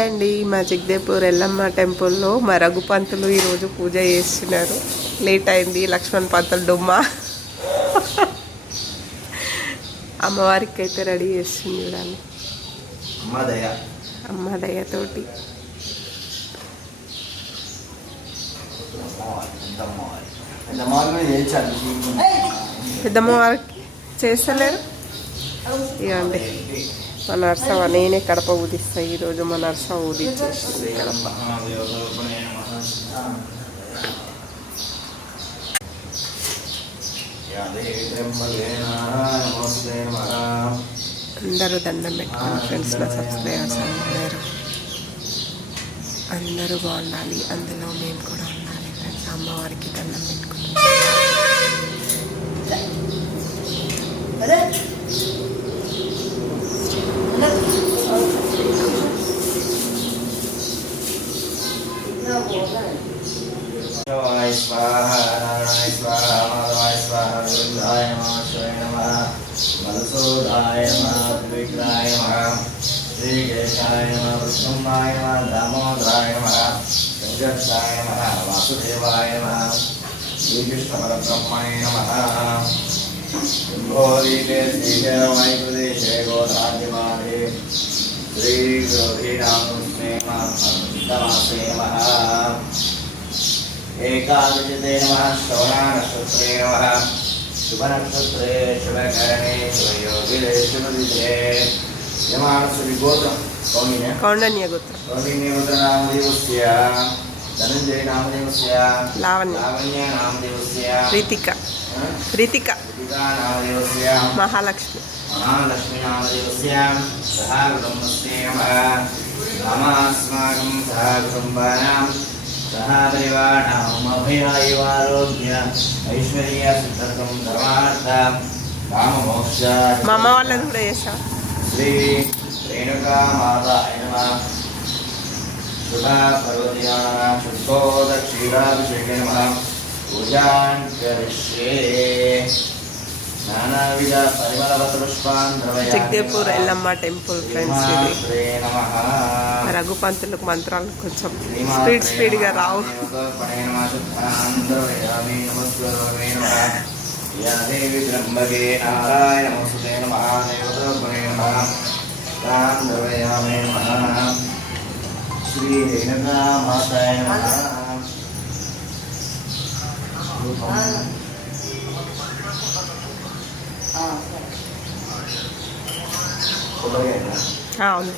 అండి మా జగదేపూర్ ఎల్లమ్మ టెంపుల్లో మా రఘుపంతులు ఈరోజు పూజ చేస్తున్నారు. లేట్ అయింది. లక్ష్మణ్ పంతులు డుమ్మ అమ్మవారికి అయితే రెడీ చేస్తుంది. చూడాలి అమ్మ దయతోటి. పెద్దమ్మవారికి చేస్తలేరు ఇవ్వండి. మా నర్సవ నేనే కడప ఊదిస్తా. ఈరోజు మా నర్సవ ఊదిచ్చేసింది కడప. అందరూ దండం పెట్టుకోండి ఫ్రెండ్స్. నా సబ్స్క్రైబర్స్ అందరూ బాగుండాలి, అందులో మేము కూడా ఉండాలి ఫ్రెండ్స్. అమ్మవారికి దండం పెట్టుకోండి. మధుసూదాయ విగ్రహాయ శ్రీకేశాయ వృష్ణాయ దామోదరాయ సంజర్షాయ వాసుదేవాయ శ్రీకృష్ణపరబ్రహ్మణే శంభోదీపే శ్రీశైవైదేశే గోదాదిమాదే శ్రీగోధీరామృష్ణే మాసే ఏకాదశితే శ్రవణనక్షత్రే శుభనక్షత్రే శుభకరణే శుభయోగిరే శుభదిత్రే యమానసుడి గోత్రం కౌండన్య గోత్రం. కౌండిన్య గోత్ర నామదేవస్య ధనంజయ నామదేవస్య లావణ్య నామదేవస్య రీతిక నామదేవస్య మహాలక్ష్మి నామదేవస్య సహా కుటుంబస్య నమాస్మాకం సహా కుటుంబానాం సహా పరివారారోగ్య ఐశ్వర్య సిద్ధం ధర్మార్థ కామమోక్ష. మా అమ్మ వాళ్ళని కూడా చేస్తా. శ్రీ రేణుకా మాతాయ నమః. శుభా పర్వతయాన శుద్ధోద క్షీరాభిషేకే నమః. పూజాన్ కరిష్యే. నానావిధ పరిమళవత పుష్పాన్ ద్రవయామి. Jagdevpur Yellamma temple friends. ఇది రఘుపంతులకు మంత్రాలు కొంచెం స్పీడ్గా రావు. దేవి బ్రహ్మగే నారాయణ నమస్తే నమః. శ్రీ రేణుకా మాతాయ నమః. అవును.